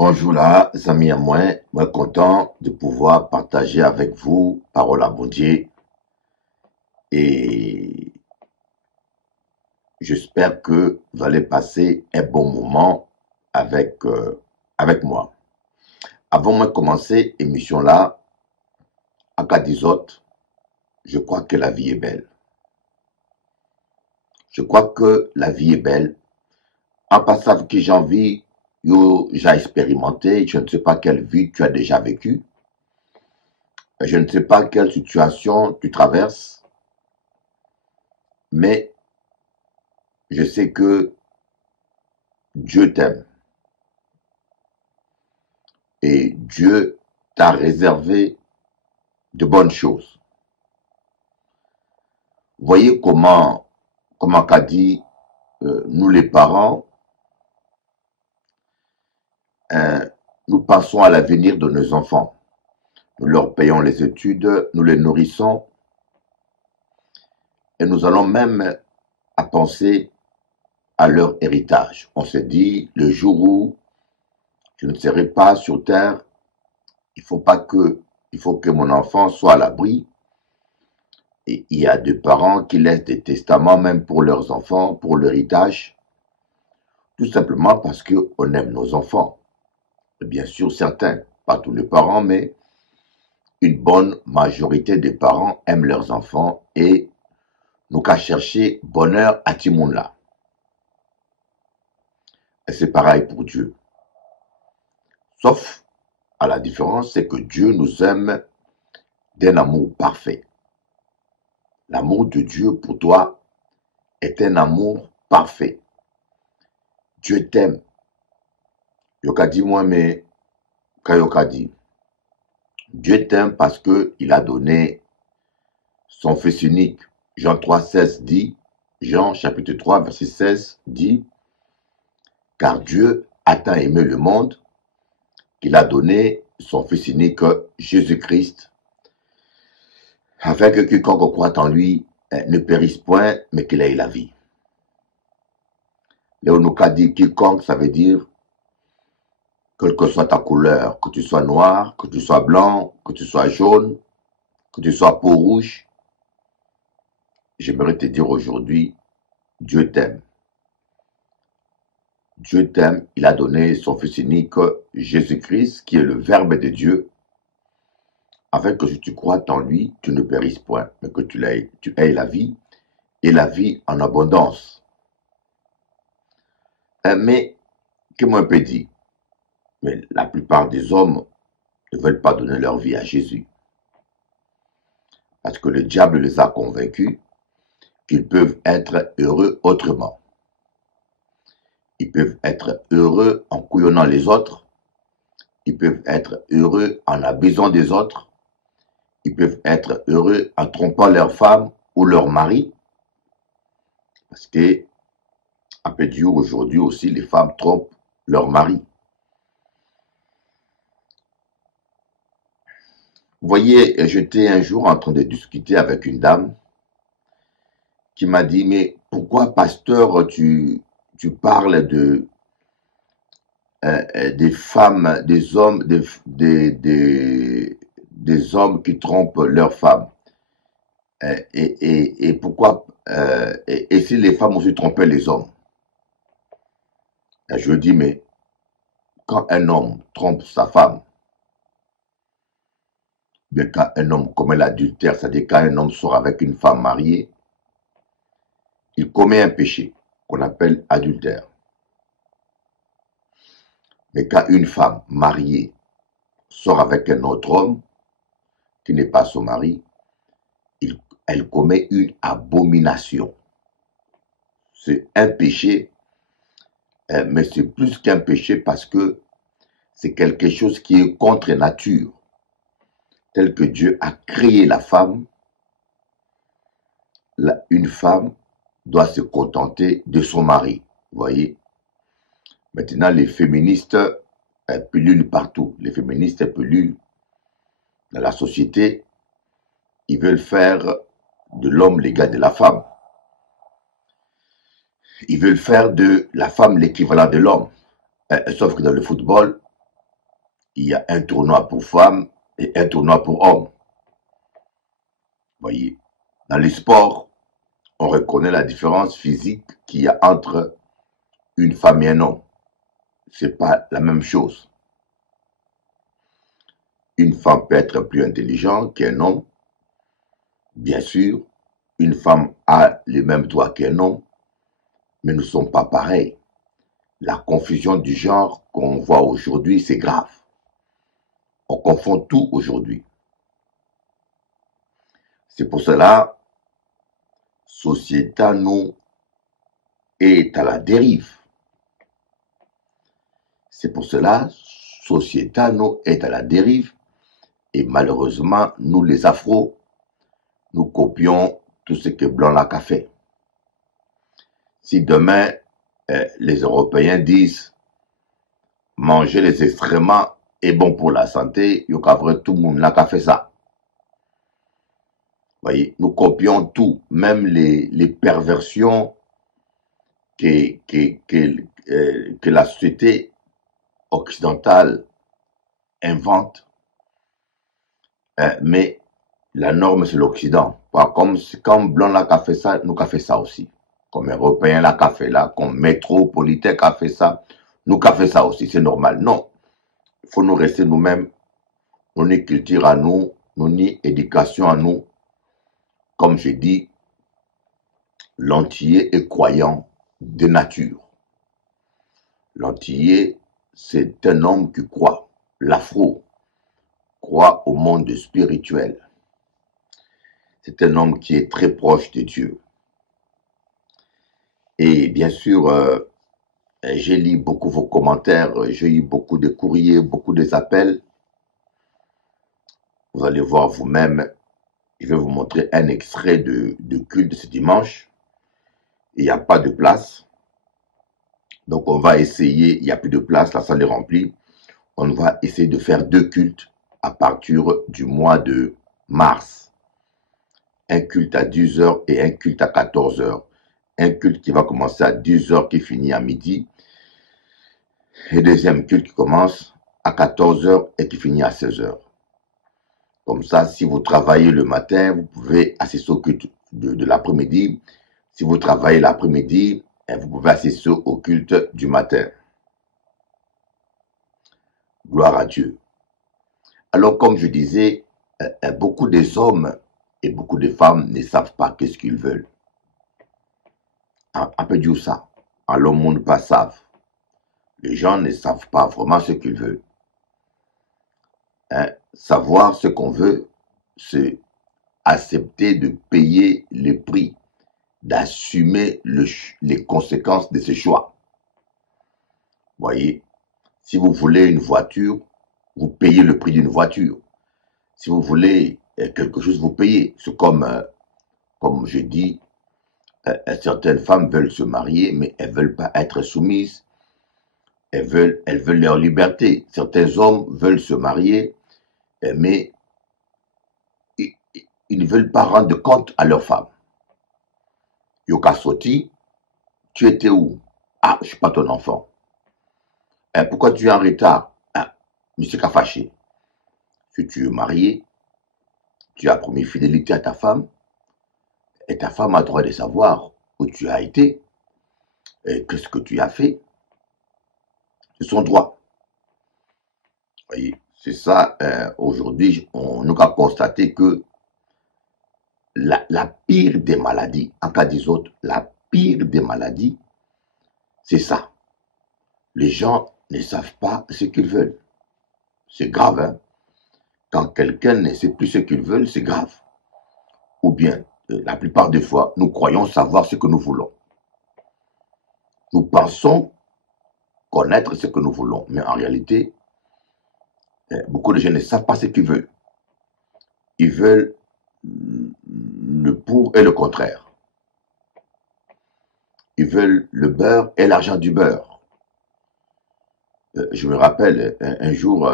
Bonjour là, amis à moi content de pouvoir partager avec vous parole à bon Dieu et j'espère que vous allez passer un bon moment avec moi. Avant de commencer l'émission là, à cas des autres, je crois que la vie est belle. Je crois que la vie est belle. En passant que j'ai envie, j'ai expérimenté, je ne sais pas quelle vie tu as déjà vécue, je ne sais pas quelle situation tu traverses, mais je sais que Dieu t'aime et Dieu t'a réservé de bonnes choses. Voyez comment qu'a dit, nous les parents, euh, nous pensons à l'avenir de nos enfants. Nous leur payons les études, nous les nourrissons et nous allons même à penser à leur héritage. On se dit, le jour où je ne serai pas sur terre, il faut que mon enfant soit à l'abri. Et il y a des parents qui laissent des testaments même pour leurs enfants, pour l'héritage, tout simplement parce qu'on aime nos enfants. Et bien sûr, certains, pas tous les parents, mais une bonne majorité des parents aiment leurs enfants et nous qu'à chercher bonheur à tout le monde là. Et c'est pareil pour Dieu. Sauf, à la différence, c'est que Dieu nous aime d'un amour parfait. L'amour de Dieu pour toi est un amour parfait. Dieu t'aime. Yoka dit moi, mais Kayoka dit. Dieu t'aime parce qu'il a donné son Fils unique. Jean 3,16 dit, Jean chapitre 3, verset 16 dit, car Dieu a tant aimé le monde qu'il a donné son Fils unique, Jésus-Christ, afin que quiconque croit en lui ne périsse point, mais qu'il ait la vie. Léonoka dit quiconque, ça veut dire, quelle que soit ta couleur, que tu sois noir, que tu sois blanc, que tu sois jaune, que tu sois peau rouge, j'aimerais te dire aujourd'hui, Dieu t'aime. Dieu t'aime, il a donné son Fils unique, Jésus-Christ, qui est le Verbe de Dieu, afin que si tu crois en lui, tu ne périsses point, mais que tu aies la vie, et la vie en abondance. Mais, que moi peut dire, mais la plupart des hommes ne veulent pas donner leur vie à Jésus. Parce que le diable les a convaincus qu'ils peuvent être heureux autrement. Ils peuvent être heureux en couillonnant les autres. Ils peuvent être heureux en abusant des autres. Ils peuvent être heureux en trompant leur femme ou leur mari. Parce que, à peu Dieu, aujourd'hui aussi, les femmes trompent leur mari. Vous voyez, j'étais un jour en train de discuter avec une dame qui m'a dit, mais pourquoi, pasteur, tu parles des femmes, des hommes, des hommes qui trompent leurs femmes. Et pourquoi et si les femmes aussi trompaient les hommes? Et je dis, mais quand un homme trompe sa femme, bien quand un homme commet l'adultère, c'est-à-dire quand un homme sort avec une femme mariée, il commet un péché qu'on appelle adultère. Mais quand une femme mariée sort avec un autre homme, qui n'est pas son mari, elle commet une abomination. C'est un péché, mais c'est plus qu'un péché parce que c'est quelque chose qui est contre nature. Tel que Dieu a créé la femme, une femme doit se contenter de son mari. Vous voyez? Maintenant, les féministes pullulent partout. Les féministes pullulent dans la société. Ils veulent faire de l'homme l'égal de la femme. Ils veulent faire de la femme l'équivalent de l'homme. Sauf que dans le football, il y a un tournoi pour femmes et un tournoi pour hommes. Voyez, dans les sports, on reconnaît la différence physique qu'il y a entre une femme et un homme. C'est pas la même chose. Une femme peut être plus intelligente qu'un homme. Bien sûr, une femme a les mêmes droits qu'un homme, mais nous ne sommes pas pareils. La confusion du genre qu'on voit aujourd'hui, c'est grave. On confond tout aujourd'hui. C'est pour cela, société nous est à la dérive. C'est pour cela, société nous est à la dérive. Et malheureusement, nous les Afro, nous copions tout ce que Blanc-Lac a fait. Si demain, les Européens disent manger les excréments est bon pour la santé, il y a tout le monde là qui a fait ça. Voyez, nous copions tout, même les perversions que la société occidentale invente. Mais la norme, c'est l'Occident. Comme Blanc là qui a fait ça, nous qui a fait ça aussi. Comme Européen là qui a fait là, comme Métropolitain qui a fait ça, nous qui a fait ça aussi, c'est normal. Non, il faut nous rester nous-mêmes, nous culture à nous, nous éducation à nous. Comme j'ai dit, l'antillais est croyant de nature. L'antillais, c'est un homme qui croit. L'afro croit au monde spirituel. C'est un homme qui est très proche de Dieu. Et bien sûr, j'ai lu beaucoup vos commentaires, j'ai eu beaucoup de courriers, beaucoup d'appels. Vous allez voir vous-même, je vais vous montrer un extrait de culte de ce dimanche. Il n'y a pas de place. Donc on va essayer, il n'y a plus de place, la salle est remplie. On va essayer de faire 2 cultes à partir du mois de mars. Un culte à 10h et un culte à 14h. Un culte qui va commencer à 10h qui finit à midi. Et deuxième culte qui commence à 14h et qui finit à 16h. Comme ça, si vous travaillez le matin, vous pouvez assister au culte de l'après-midi. Si vous travaillez l'après-midi, vous pouvez assister au culte du matin. Gloire à Dieu. Alors, comme je disais, beaucoup des hommes et beaucoup de femmes ne savent pas qu'est-ce qu'ils veulent. Un peu dur ça. Alors, le monde pas savent. Les gens ne savent pas vraiment ce qu'ils veulent. Savoir ce qu'on veut, c'est accepter de payer le prix, d'assumer les conséquences de ce choix. Voyez, si vous voulez une voiture, vous payez le prix d'une voiture. Si vous voulez quelque chose, vous payez. C'est comme je dis, certaines femmes veulent se marier, mais elles ne veulent pas être soumises. Elles veulent leur liberté. Certains hommes veulent se marier, mais ils ne veulent pas rendre compte à leur femme. Yoka Soti, tu étais où? Ah, je ne suis pas ton enfant. Pourquoi tu es en retard? Ah, monsieur qu'a fâché. Si tu es marié, tu as promis fidélité à ta femme, et ta femme a le droit de savoir où tu as été, et qu'est-ce que tu as fait. C'est son droit. Voyez, c'est ça, aujourd'hui, on a constaté que la pire des maladies, en cas des autres, la pire des maladies, c'est ça. Les gens ne savent pas ce qu'ils veulent. C'est grave, hein? Quand quelqu'un ne sait plus ce qu'il veut, c'est grave. Ou bien, la plupart des fois, nous croyons savoir ce que nous voulons. Nous pensons connaître ce que nous voulons, mais en réalité, beaucoup de gens ne savent pas ce qu'ils veulent. Ils veulent le pour et le contraire. Ils veulent le beurre et l'argent du beurre. Je me rappelle, un jour,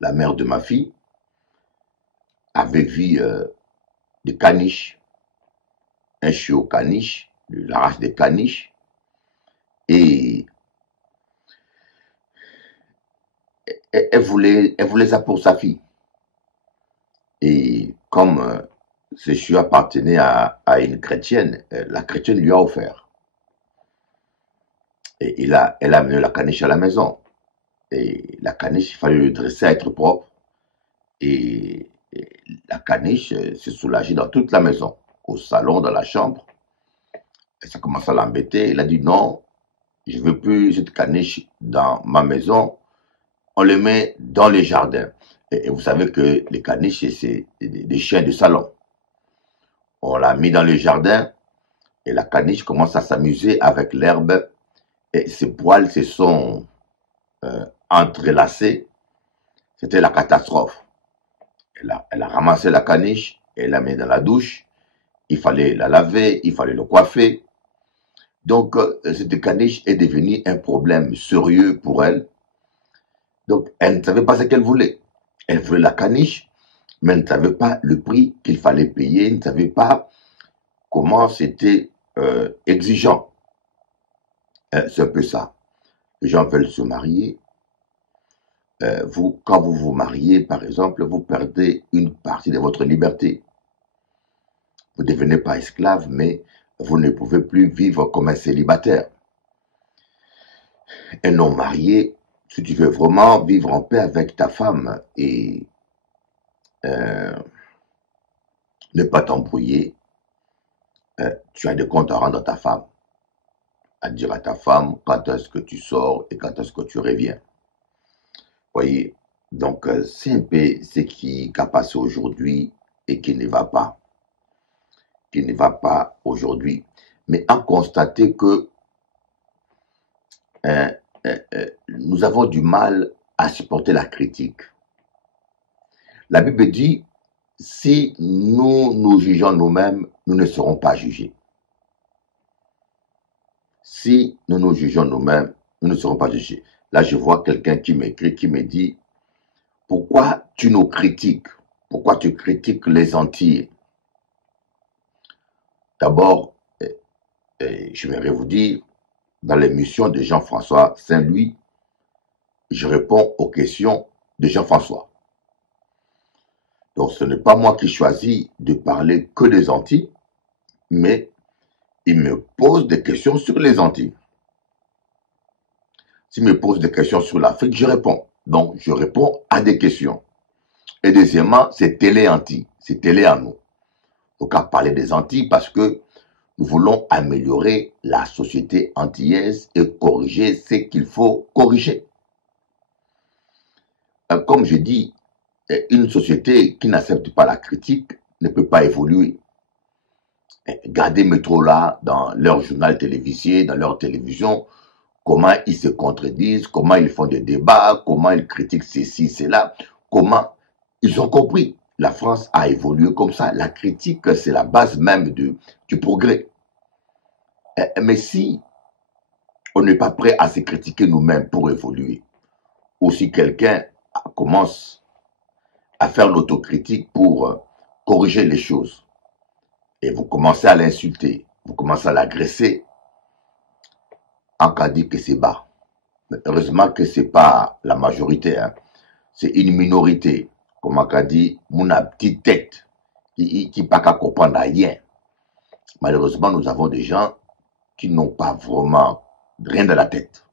la mère de ma fille avait vu des caniches, un chiot caniche, de la race des caniches, et elle voulait ça pour sa fille. Et comme ce chiot appartenait à une chrétienne, la chrétienne lui a offert. Et elle a amené la caniche à la maison. Et la caniche, il fallait le dresser à être propre. Et la caniche s'est soulagée dans toute la maison, au salon, dans la chambre. Et ça commence à l'embêter. Il a dit non, je ne veux plus cette caniche dans ma maison. On le met dans les jardins. Et vous savez que les caniches, c'est des chiens de salon. On l'a mis dans le jardin et la caniche commence à s'amuser avec l'herbe et ses poils se sont entrelacés. C'était la catastrophe. Elle a ramassé la caniche, elle l'a mis dans la douche. Il fallait la laver, il fallait le coiffer. Donc, cette caniche est devenue un problème sérieux pour elle. Donc, elle ne savait pas ce qu'elle voulait. Elle voulait la caniche, mais elle ne savait pas le prix qu'il fallait payer, elle ne savait pas comment c'était exigeant. C'est un peu ça. Les gens veulent se marier. Quand vous vous mariez, par exemple, vous perdez une partie de votre liberté. Vous ne devenez pas esclave, mais vous ne pouvez plus vivre comme un célibataire. Un non marié, si tu veux vraiment vivre en paix avec ta femme et euh, ne pas t'embrouiller, tu as des comptes à rendre à ta femme. À dire à ta femme quand est-ce que tu sors et quand est-ce que tu reviens. Voyez, donc c'est un peu ce qui a passé aujourd'hui et qui ne va pas. Qui ne va pas aujourd'hui. Mais à constater que euh, nous avons du mal à supporter la critique. La Bible dit, si nous nous jugeons nous-mêmes, nous ne serons pas jugés. Si nous nous jugeons nous-mêmes, nous ne serons pas jugés. Là, je vois quelqu'un qui m'écrit, qui me dit, pourquoi tu nous critiques? Pourquoi tu critiques les Antillais? D'abord, je vais vous dire, dans l'émission de Jean-François Saint-Louis, je réponds aux questions de Jean-François. Donc, ce n'est pas moi qui choisis de parler que des Antilles, mais il me pose des questions sur les Antilles. S'il me pose des questions sur l'Afrique, je réponds. Donc, je réponds à des questions. Et deuxièmement, c'est télé-Antilles, c'est télé à nous. Donc, à parler des Antilles parce que nous voulons améliorer la société antillaise et corriger ce qu'il faut corriger. Comme je dis, une société qui n'accepte pas la critique ne peut pas évoluer. Gardez Métro là, dans leur journal télévisé, dans leur télévision, comment ils se contredisent, comment ils font des débats, comment ils critiquent ceci, cela, comment ils ont compris. La France a évolué comme ça. La critique, c'est la base même du progrès. Mais si on n'est pas prêt à se critiquer nous-mêmes pour évoluer, ou si quelqu'un commence à faire l'autocritique pour corriger les choses, et vous commencez à l'insulter, vous commencez à l'agresser, en cas dit que c'est bas. Mais heureusement que ce n'est pas la majorité, hein. C'est une minorité, comme on dit, mon petite tête, qui n'a pas qu'à comprendre rien. Malheureusement, nous avons des gens qui n'ont pas vraiment rien dans la tête.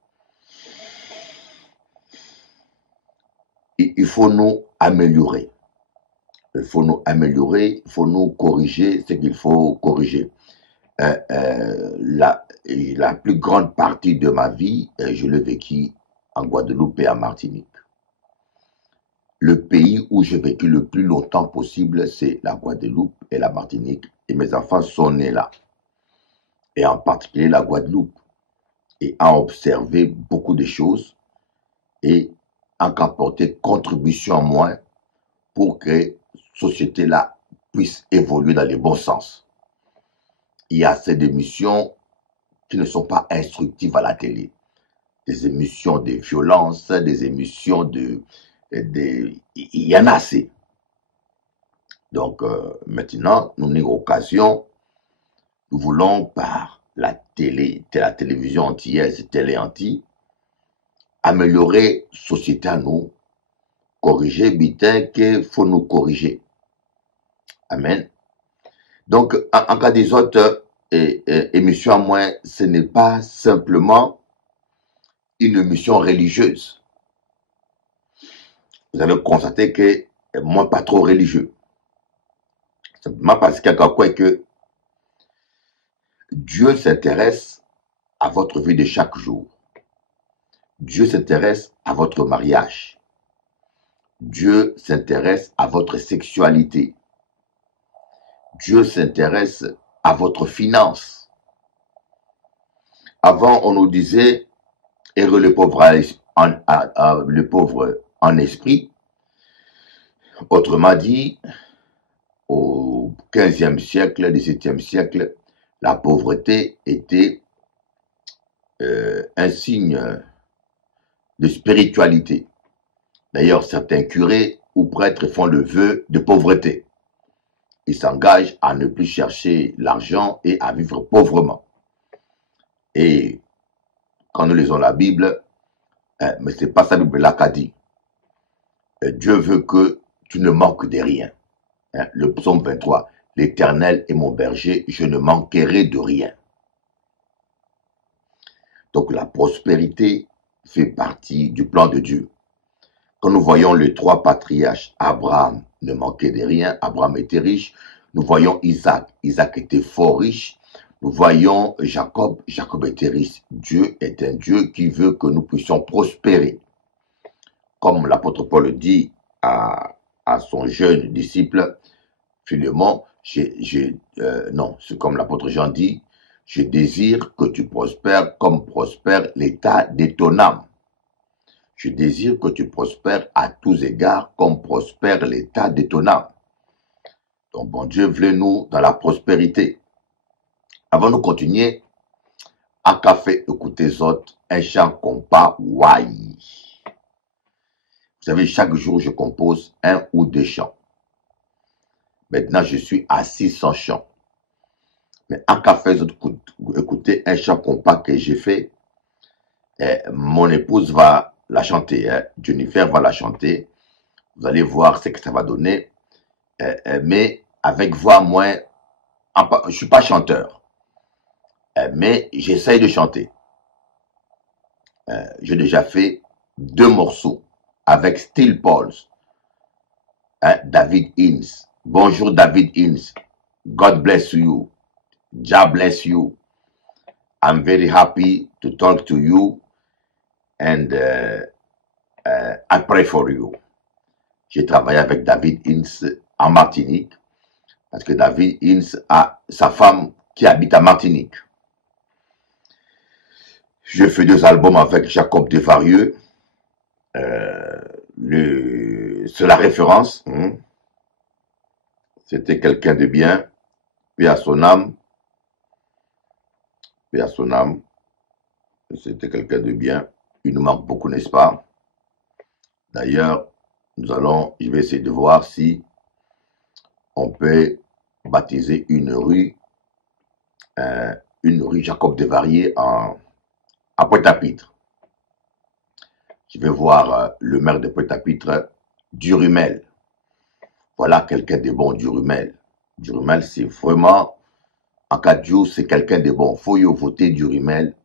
Il faut nous améliorer. Il faut nous améliorer, il faut nous corriger ce qu'il faut corriger. La plus grande partie de ma vie, je l'ai vécu en Guadeloupe et en Martinique. Le pays où j'ai vécu le plus longtemps possible, c'est la Guadeloupe et la Martinique. Et mes enfants sont nés là. Et en particulier la Guadeloupe. Et a observé beaucoup de choses et a apporté contribution en moi pour que cette société-là puisse évoluer dans le bon sens. Il y a ces émissions qui ne sont pas instructives à la télé. Des émissions de violence, des émissions il y en a assez. Donc maintenant, nous avons une occasion, nous voulons par la télévision antillaise, télé-anti, améliorer la société à nous corriger, bitin, qu'il faut nous corriger. Amen. Donc, en cas des autres émissions à moi, ce n'est pas simplement une mission religieuse. Vous avez constaté que moi, pas trop religieux. Simplement parce qu'il y a quoi que Dieu s'intéresse à votre vie de chaque jour. Dieu s'intéresse à votre mariage. Dieu s'intéresse à votre sexualité. Dieu s'intéresse à votre finance. Avant, on nous disait, heureux le pauvre en esprit. Autrement dit, au XVe siècle, XVIIe siècle, la pauvreté était un signe de spiritualité. D'ailleurs, certains curés ou prêtres font le vœu de pauvreté. Ils s'engagent à ne plus chercher l'argent et à vivre pauvrement. Et quand nous lisons la Bible, mais c'est pas ça la Bible là qu'a dit. Dieu veut que tu ne manques de rien. Le psaume 23, l'Éternel est mon berger, je ne manquerai de rien. Donc la prospérité fait partie du plan de Dieu. Quand nous voyons les trois patriarches, Abraham ne manquait de rien, Abraham était riche. Nous voyons Isaac, Isaac était fort riche. Nous voyons Jacob, Jacob était riche. Dieu est un Dieu qui veut que nous puissions prospérer. Comme l'apôtre Paul dit à son jeune disciple, Philémon, non, c'est comme l'apôtre Jean dit, je désire que tu prospères comme prospère l'état de ton âme. Je désire que tu prospères à tous égards comme prospère l'état de ton âme. Donc, bon Dieu voulait nous dans la prospérité. Avant de continuer, à café, écoutez autres, un chant compas, why. Vous savez, chaque jour, je compose un ou deux chants. Maintenant, je suis à 600 chants. Mais à café, écoutez un chant compas que j'ai fait. Mon épouse va la chanter, Jennifer va la chanter. Vous allez voir ce que ça va donner. Mais avec voix moins... Je ne suis pas chanteur. Mais j'essaye de chanter. J'ai déjà fait 2 morceaux avec Steel Pauls. David Inns. Bonjour David Inns. God bless you. God bless you. I'm very happy to talk to you. And I pray for you. J'ai travaillé avec David Inns en Martinique. Parce que David Inns a sa femme qui habite à Martinique. J'ai fait 2 albums avec Jacob Desvarieux. C'est la référence. C'était quelqu'un de bien. Paix à son âme. Paix à son âme. C'était quelqu'un de bien. Il nous manque beaucoup, n'est-ce pas? D'ailleurs, je vais essayer de voir si on peut baptiser une rue Jacob Desvarieux à Pointe-à-Pitre. Je vais voir le maire de Pointe-à-Pitre, Durumel. Voilà quelqu'un de bon, Durumel. Durumel, c'est vraiment, en cas de Dieu, c'est quelqu'un de bon. Il faut y voter Durumel.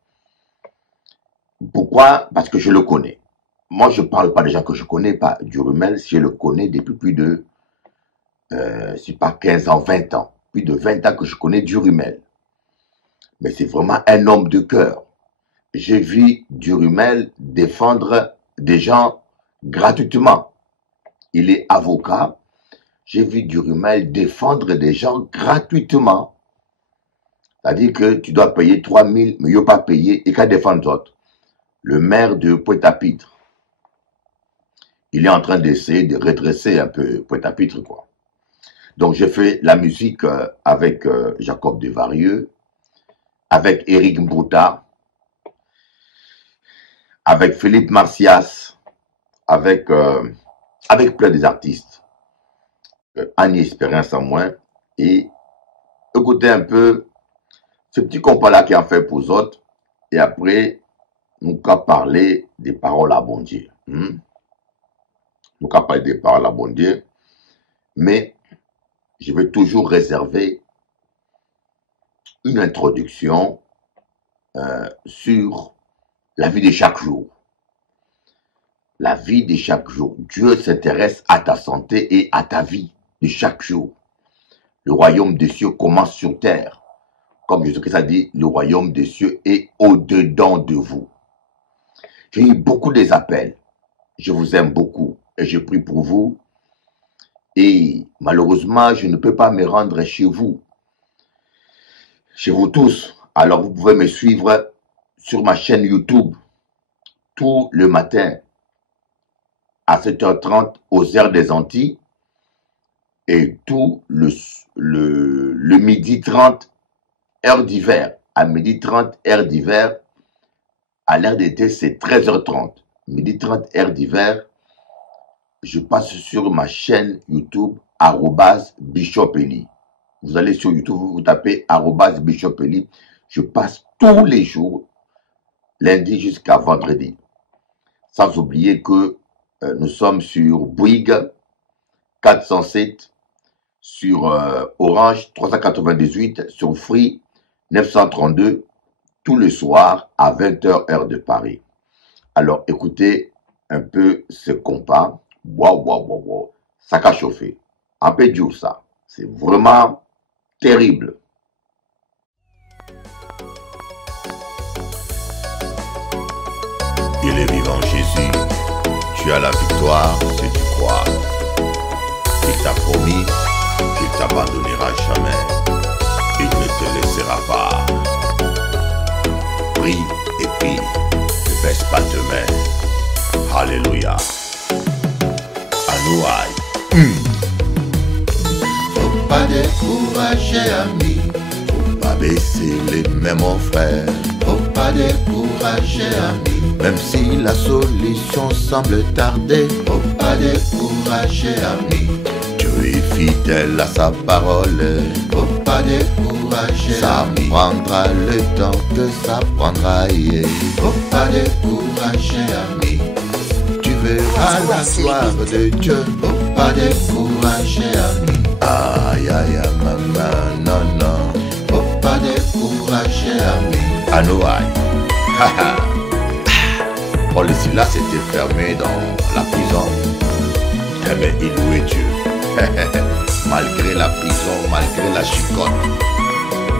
Pourquoi? Parce que je le connais. Moi, je ne parle pas des gens que je ne connais pas. Durumel, je le connais depuis plus de, c'est pas 15 ans, 20 ans. Plus de 20 ans que je connais Durumel. Mais c'est vraiment un homme de cœur. J'ai vu Durumel défendre des gens gratuitement. Il est avocat. J'ai vu Durumel défendre des gens gratuitement. C'est-à-dire que tu dois payer 3 000, mais il n'y a pas payé et qu'à défendre d'autres. Le maire de Pointe-à-Pitre, il est en train d'essayer de redresser un peu Pointe-à-Pitre, quoi. Donc, j'ai fait la musique avec Jacob Desvarieux, avec Éric Mbouta, avec Philippe Marcias, avec plein des artistes. Annie Espérance en moins. Et écoutez un peu ce petit compas-là qui a fait pour les autres. Et après, nous allons parler des paroles à bon Dieu. nous n'avons pas aidé par la bonne Dieu, mais je vais toujours réserver une introduction sur la vie de chaque jour. La vie de chaque jour. Dieu s'intéresse à ta santé et à ta vie de chaque jour. Le royaume des cieux commence sur terre. Comme Jésus-Christ a dit, le royaume des cieux est au-dedans de vous. J'ai eu beaucoup des appels. Je vous aime beaucoup et je prie pour vous. Et malheureusement, je ne peux pas me rendre chez vous tous. Alors vous pouvez me suivre sur ma chaîne YouTube tout le matin à 7h30 aux heures des Antilles et tout le midi 30 heure d'hiver. À midi 30 heure d'hiver, à l'heure d'été c'est 13h30. Midi 30 heure d'hiver, je passe sur ma chaîne YouTube @BishopEli. Vous allez sur YouTube, vous tapez @BishopEli. Je passe tous les jours, lundi jusqu'à vendredi. Sans oublier que nous sommes sur Bouygues 407, sur Orange 398, sur Free 932, tous les soirs à 20h heure de Paris. Alors écoutez un peu ce compas. Waouh, ça a chauffé. Un peu dur ça. C'est vraiment terrible. Il est vivant Jésus. Tu as la victoire si tu crois. Il t'a promis qu'il ne t'abandonnera jamais. Il ne te laissera pas. Prie et prie. Ne baisse pas tes mains. Alléluia. Anouaï. Faut pas décourager, ami. Faut pas baisser les mains, mon frère. Faut pas décourager, ami. Même si la solution semble tarder. Faut pas décourager, ami. Dieu est fidèle à sa parole. Faut pas décourager, Ça ami. prendra le temps que ça prendra. Yeah. Faut pas décourager, ami. Tu verras la gloire de Dieu. Faut pas décourager, ami. Aïe aïe aïe maman, non non. Faut pas décourager, ami. Anouaï. Paul et Silas étaient fermés dans la prison. Eh bien, ils louaient Dieu. Malgré la prison, malgré la chicotte,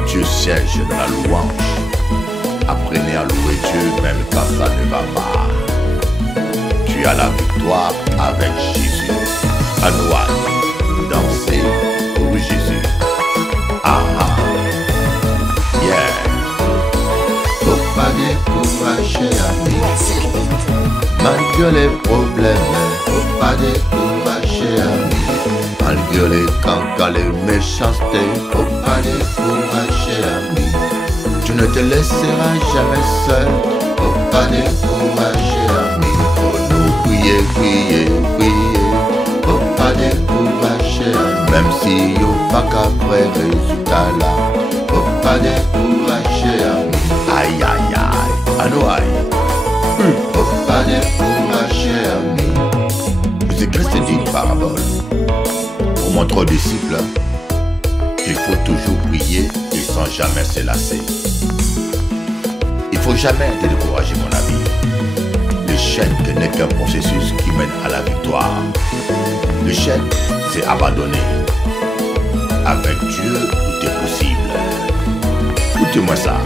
Dieu siège dans la louange. Apprenez à louer Dieu même quand ça ne va pas. Tu as la victoire avec Jésus. Anouaï, dansez pour Jésus. Ah ah, yeah. Faut pas décourager, ami. Malgré les problèmes, Faut pas décourager, ami. malgré les cancans, les méchancetés, Faut pas décourager, ami. tu ne te laisseras jamais seul. Faut pas décourager, ami. Faut nous prier, prier, prier. Faut pas décourager, ami. Même si yo pas qu'à vrai résultat là. Faut pas décourager, ami. Aïe aïe aïe, Anouaï. Faut pas décourager, ami. Jésus-Christ dit une parabole pour montrer aux disciples qu'il faut toujours prier et sans jamais se lasser. Il faut jamais te décourager, mon ami. L'échec n'est qu'un processus qui mène à la victoire. L'échec, c'est abandonner. Avec Dieu, tout est possible. Écoutez-moi ça.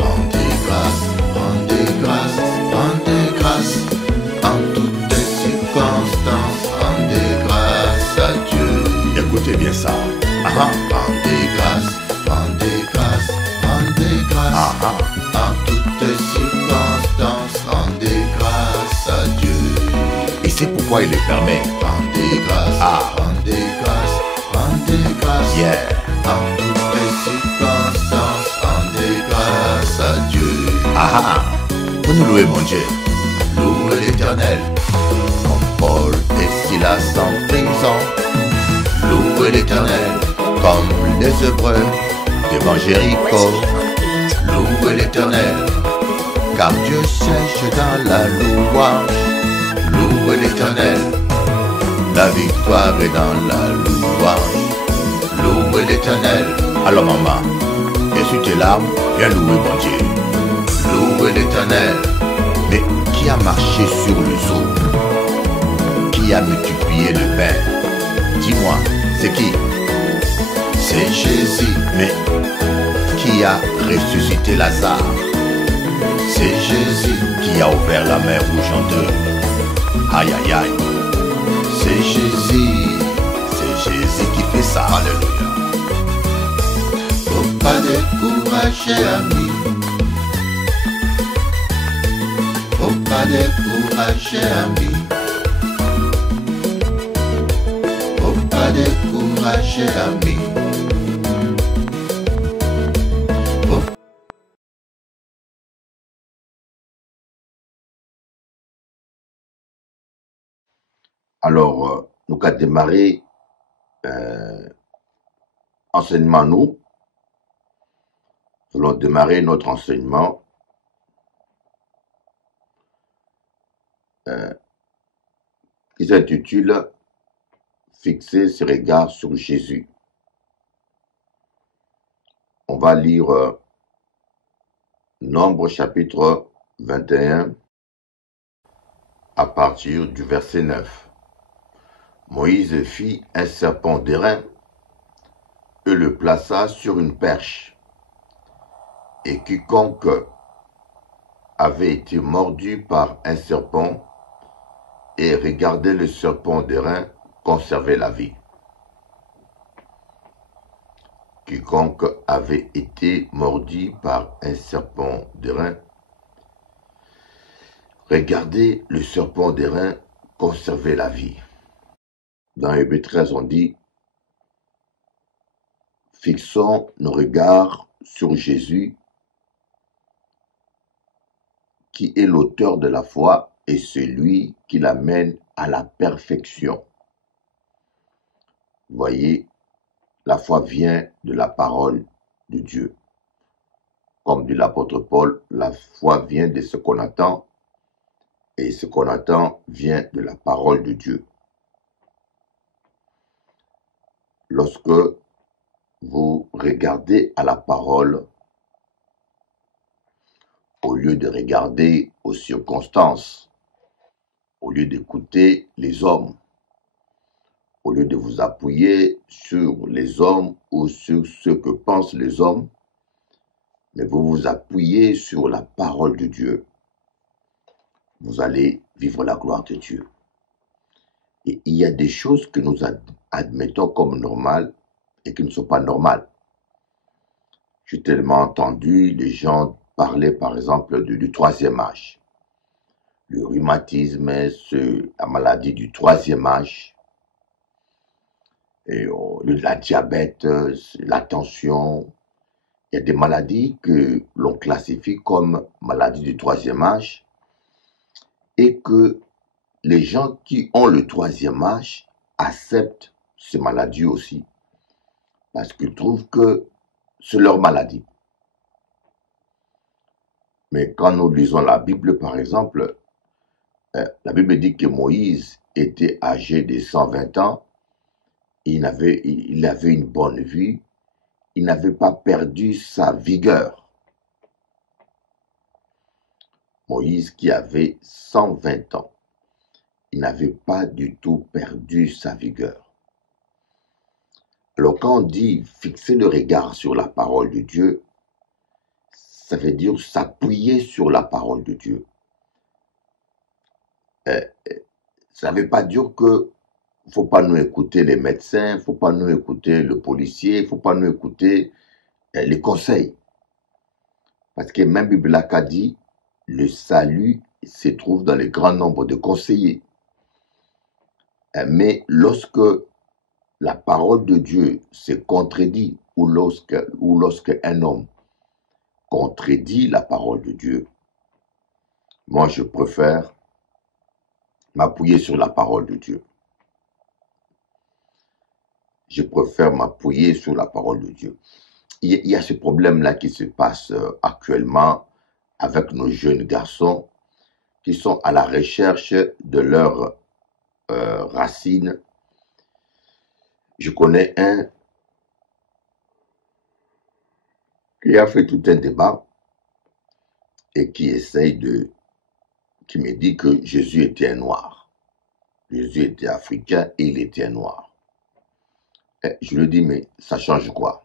Rendez grâce, rendez grâce, rendez grâce. En toutes les circonstances, rendez grâce à Dieu. Écoutez bien ça. Ah ah. Rendez grâce, rendez grâce, rendez grâce. Ah ah. En toutes les circonstances, rendez grâce à Dieu. Et c'est pourquoi il le permet. Rendez grâce, Ah. rendez grâce, rendez grâce. Yeah. En toutes les circonstances, rendez grâce à Dieu. Ah ah. Pour nous louer, mon Dieu. Louez l'Éternel, Comme Paul et Silas en prison. louez l'Éternel, Comme les Hébreux devant Jéricho. louez l'Éternel, Car Dieu siège dans la louange. louez l'Éternel, la victoire et dans la louange. Louez l'Éternel. Alors maman, essuie tes larmes, viens louer bon Dieu. Louez l'Éternel. Mais qui a marché sur les eaux? Qui a multiplié le pain? Dis-moi, c'est qui? C'est Jésus. Mais qui a ressuscité Lazare? C'est Jésus. Qui a ouvert la mer rouge en deux? Aïe aïe aïe. C'est Jésus. C'est Jésus qui fait ça. Alléluia. Faut pas décourager, ami. Faut pas décourager, ami. Faut pas décourager, ami. Alors, nous avons démarré enseignement, nous allons démarrer notre enseignement qui s'intitule « Fixer ses regards sur Jésus ». On va lire Nombre chapitre 21 à partir du verset 9. Moïse fit un serpent d'airain et le plaça sur une perche. Et quiconque avait été mordu par un serpent et regardait le serpent d'airain conservait la vie. Quiconque avait été mordu par un serpent d'airain, regardait le serpent d'airain conservait la vie. Dans Hébreux 13, on dit « Fixons nos regards sur Jésus, qui est l'auteur de la foi et celui qui l'amène à la perfection. » Voyez, la foi vient de la parole de Dieu. Comme dit l'apôtre Paul, la foi vient de ce qu'on attend et ce qu'on attend vient de la parole de Dieu. Lorsque vous regardez à la parole, au lieu de regarder aux circonstances, au lieu d'écouter les hommes, au lieu de vous appuyer sur les hommes ou sur ce que pensent les hommes, mais vous vous appuyez sur la parole de Dieu, vous allez vivre la gloire de Dieu. Et il y a des choses que nous admettons comme normales et qui ne sont pas normales. J'ai tellement entendu les gens parler, par exemple, du troisième âge. Le rhumatisme, la maladie du troisième âge, et la diabète, la tension. Il y a des maladies que l'on classifie comme maladies du troisième âge et que les gens qui ont le troisième âge acceptent ces maladies aussi parce qu'ils trouvent que c'est leur maladie. Mais quand nous lisons la Bible, par exemple, la Bible dit que Moïse était âgé de 120 ans, il avait une bonne vie, il n'avait pas perdu sa vigueur. Moïse qui avait 120 ans, il n'avait pas du tout perdu sa vigueur. Alors quand on dit fixer le regard sur la parole de Dieu, ça veut dire s'appuyer sur la parole de Dieu. Ça ne veut pas dire que il ne faut pas nous écouter les médecins, il ne faut pas nous écouter le policier, il ne faut pas nous écouter les conseils. Parce que même Bible a dit, le salut se trouve dans le grand nombre de conseillers. Mais lorsque la parole de Dieu se contredit, ou lorsque un homme contredit la parole de Dieu, moi je préfère m'appuyer sur la parole de Dieu. Je préfère m'appuyer sur la parole de Dieu. Il y a ce problème-là qui se passe actuellement avec nos jeunes garçons qui sont à la recherche de leurs racines Je connais un qui a fait tout un débat et qui qui me dit que Jésus était un noir. Jésus était africain et il était un noir. Et je lui dis, mais ça change quoi?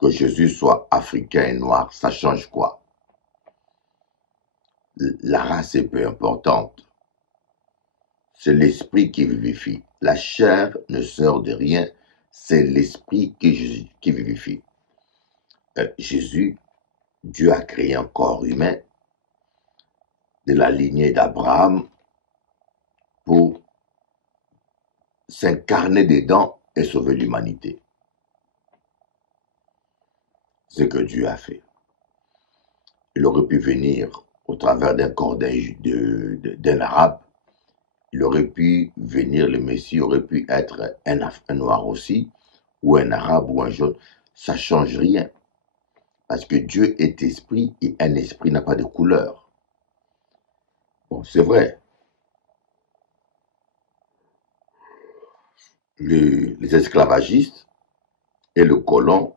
Que Jésus soit africain et noir, ça change quoi? La race est peu importante. C'est l'esprit qui vivifie. La chair ne sert de rien, c'est l'esprit qui vivifie. Jésus, Dieu a créé un corps humain de la lignée d'Abraham pour s'incarner dedans et sauver l'humanité. C'est ce que Dieu a fait. Il aurait pu venir au travers d'un corps d'un arabe. Il aurait pu venir, le Messie aurait pu être un noir aussi, ou un arabe, ou un jaune. Ça ne change rien. Parce que Dieu est esprit et un esprit n'a pas de couleur. Bon, c'est vrai. Les esclavagistes et le colon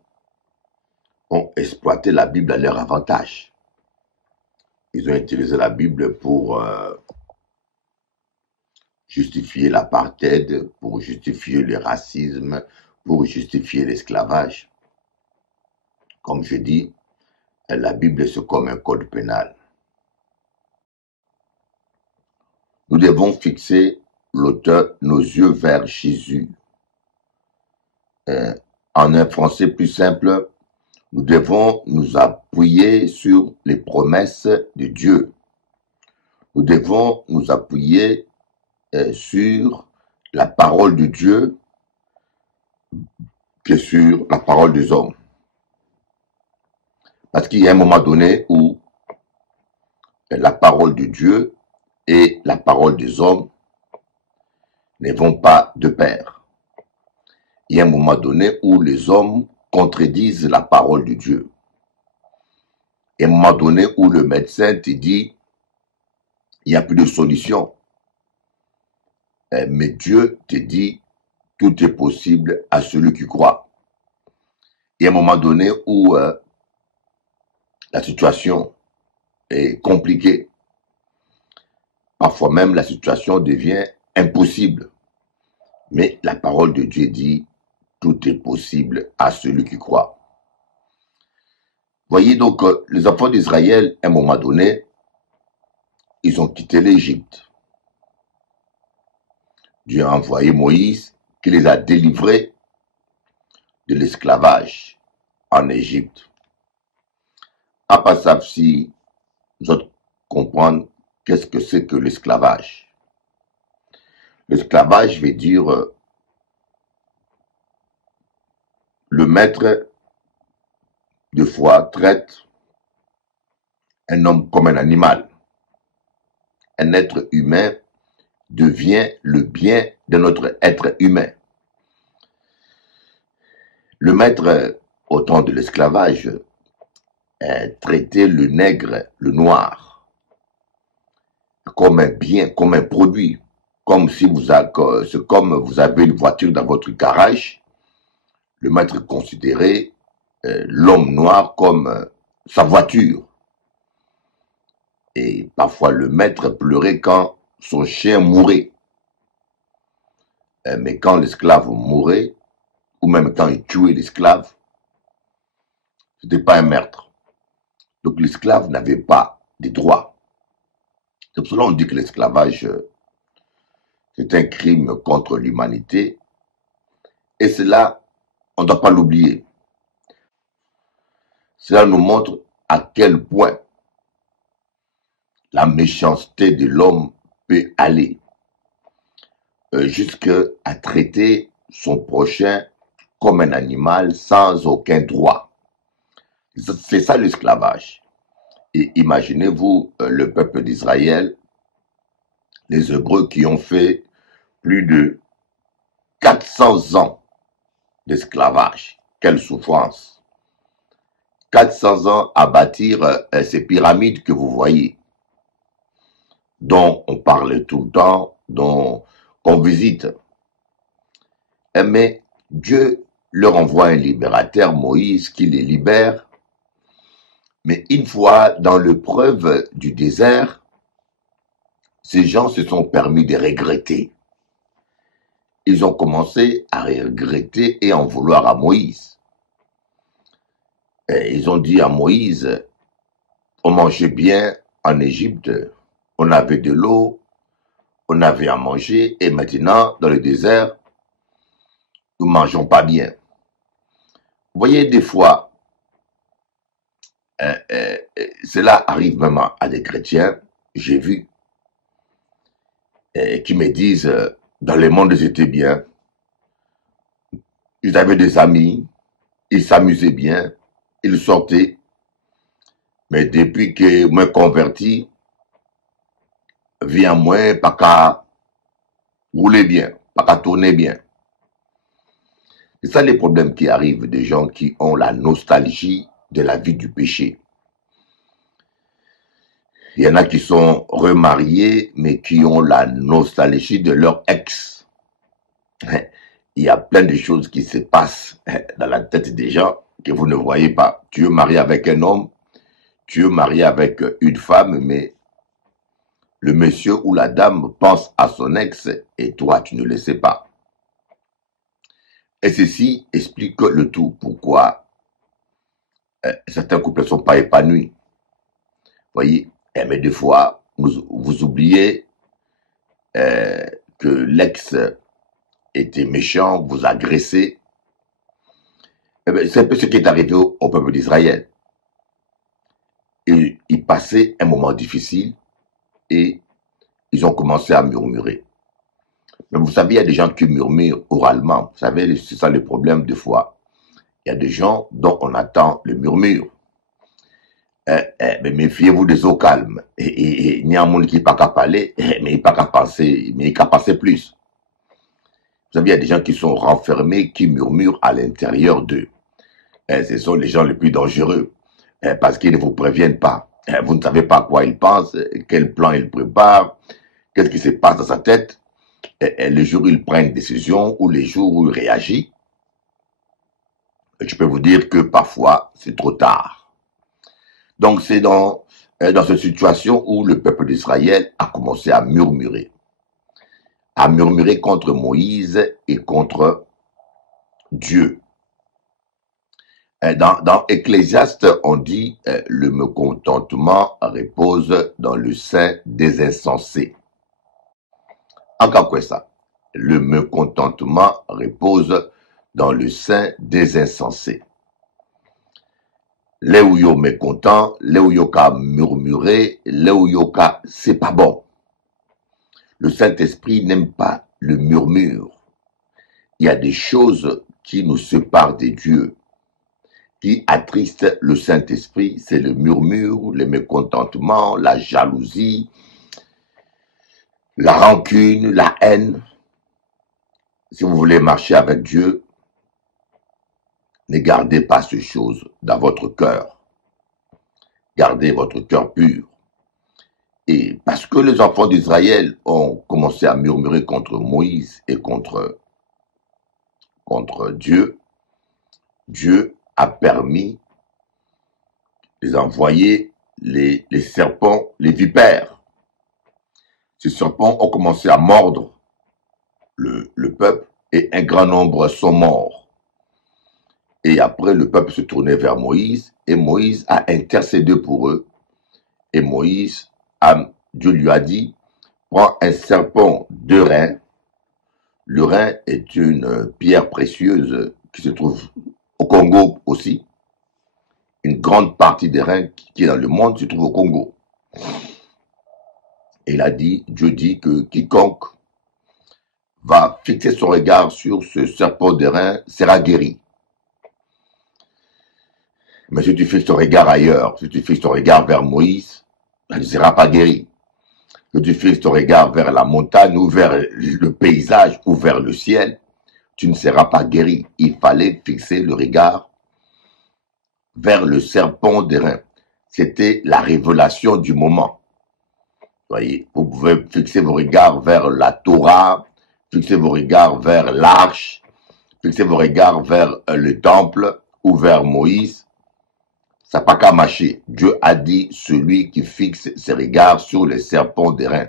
ont exploité la Bible à leur avantage. Ils ont utilisé la Bible pour justifier l'apartheid, pour justifier le racisme, pour justifier l'esclavage. Comme je dis, la Bible c'est comme un code pénal. Nous devons fixer l'auteur, nos yeux vers Jésus. En un français plus simple, nous devons nous appuyer sur les promesses de Dieu. Nous devons nous appuyer sur la parole de Dieu que sur la parole des hommes. Parce qu'il y a un moment donné où la parole de Dieu et la parole des hommes ne vont pas de pair. Il y a un moment donné où les hommes contredisent la parole de Dieu. Il y a un moment donné où le médecin te dit il n'y a plus de solution. Mais Dieu te dit tout est possible à celui qui croit. Il y a un moment donné où la situation est compliquée. Parfois même la situation devient impossible. Mais la parole de Dieu dit tout est possible à celui qui croit. Voyez donc, les enfants d'Israël, à un moment donné, ils ont quitté l'Égypte. Dieu a envoyé Moïse qui les a délivrés de l'esclavage en Égypte. À part ça, si nous autres comprendre qu'est-ce que c'est que l'esclavage. L'esclavage veut dire le maître de fois traite un homme comme un animal. Un être humain devient le bien de notre être humain. Le maître, au temps de l'esclavage, traitait le nègre, le noir, comme un bien, comme un produit. Comme si vous avez une voiture dans votre garage, le maître considérait l'homme noir comme sa voiture. Et parfois le maître pleurait quand son chien mourait. Mais quand l'esclave mourait, ou même quand il tuait l'esclave, ce n'était pas un meurtre. Donc l'esclave n'avait pas de droits. C'est pour cela qu'on dit que l'esclavage, c'est un crime contre l'humanité. Et cela, on ne doit pas l'oublier. Cela nous montre à quel point la méchanceté de l'homme peut aller jusqu'à traiter son prochain comme un animal sans aucun droit. C'est ça l'esclavage. Et imaginez-vous le peuple d'Israël, les Hébreux qui ont fait plus de 400 ans d'esclavage. Quelle souffrance! 400 ans à bâtir ces pyramides que vous voyez, dont on parle tout le temps, qu'on visite. Mais Dieu leur envoie un libérateur, Moïse, qui les libère. Mais une fois dans l'épreuve du désert, ces gens se sont permis de regretter. Ils ont commencé à regretter et en vouloir à Moïse. Et ils ont dit à Moïse, on mangeait bien en Égypte, on avait de l'eau, on avait à manger, et maintenant, dans le désert, nous ne mangeons pas bien. Vous voyez, des fois, cela arrive même à des chrétiens, j'ai vu, qui me disent, dans le monde, ils étaient bien, ils avaient des amis, ils s'amusaient bien, ils sortaient, mais depuis que je me convertis, vient moins, pas qu'à rouler bien, pas qu'à tourner bien. C'est ça les problèmes qui arrivent des gens qui ont la nostalgie de la vie du péché. Il y en a qui sont remariés, mais qui ont la nostalgie de leur ex. Il y a plein de choses qui se passent dans la tête des gens que vous ne voyez pas. Tu es marié avec un homme, tu es marié avec une femme, mais le monsieur ou la dame pense à son ex et toi, tu ne le sais pas. Et ceci explique le tout, pourquoi certains couples ne sont pas épanouis. Vous voyez, mais des fois, vous oubliez que l'ex était méchant, vous agressez. C'est un peu ce qui est arrivé au peuple d'Israël. Ils passaient un moment difficile et ils ont commencé à murmurer. Mais vous savez, il y a des gens qui murmurent oralement. Vous savez, c'est ça le problème des fois. Il y a des gens dont on attend le murmure. Mais méfiez-vous des eaux calmes. Et il y a un monde qui n'est pas qu'à parler, mais il n'est pas qu'à penser, mais il qu'à passer plus. Vous savez, il y a des gens qui sont renfermés, qui murmurent à l'intérieur d'eux. Ce sont les gens les plus dangereux, parce qu'ils ne vous préviennent pas. Vous ne savez pas à quoi ils pensent, quel plan ils préparent, qu'est-ce qui se passe dans sa tête. Le jour où il prend une décision ou les jours où il réagit, je peux vous dire que parfois c'est trop tard. Donc c'est dans cette situation où le peuple d'Israël a commencé à murmurer contre Moïse et contre Dieu. Dans Ecclésiaste, on dit le mécontentement repose dans le sein des insensés. Encore quoi ça? Le mécontentement repose dans le sein des insensés. Les où yo mécontent, les où yo ka murmurer, les où yo ka c'est pas bon. Le Saint-Esprit n'aime pas le murmure. Il y a des choses qui nous séparent de Dieu, qui attristent le Saint-Esprit, c'est le murmure, le mécontentement, la jalousie, la rancune, la haine. Si vous voulez marcher avec Dieu, ne gardez pas ces choses dans votre cœur. Gardez votre cœur pur. Et parce que les enfants d'Israël ont commencé à murmurer contre Moïse et contre Dieu, Dieu a permis de les envoyer les serpents, les vipères. Ces serpents ont commencé à mordre le peuple et un grand nombre sont morts. Et après, le peuple se tournait vers Moïse et Moïse a intercédé pour eux. Et Dieu lui a dit, prends un serpent de rein. Le rein est une pierre précieuse qui se trouve au Congo aussi. Une grande partie des reins qui est dans le monde se trouve au Congo. Et Dieu dit que quiconque va fixer son regard sur ce serpent de rein sera guéri. Mais si tu fixes ton regard ailleurs, si tu fixes ton regard vers Moïse, tu ne seras pas guéri. Si tu fixes ton regard vers la montagne ou vers le paysage ou vers le ciel, tu ne seras pas guéri. Il fallait fixer le regard vers le serpent d'airain. C'était la révélation du moment. Voyez, vous pouvez fixer vos regards vers la Torah, fixer vos regards vers l'arche, Fixez vos regards vers le temple ou vers Moïse. Ça n'a pas qu'à marcher. Dieu a dit, celui qui fixe ses regards sur les serpents d'airain.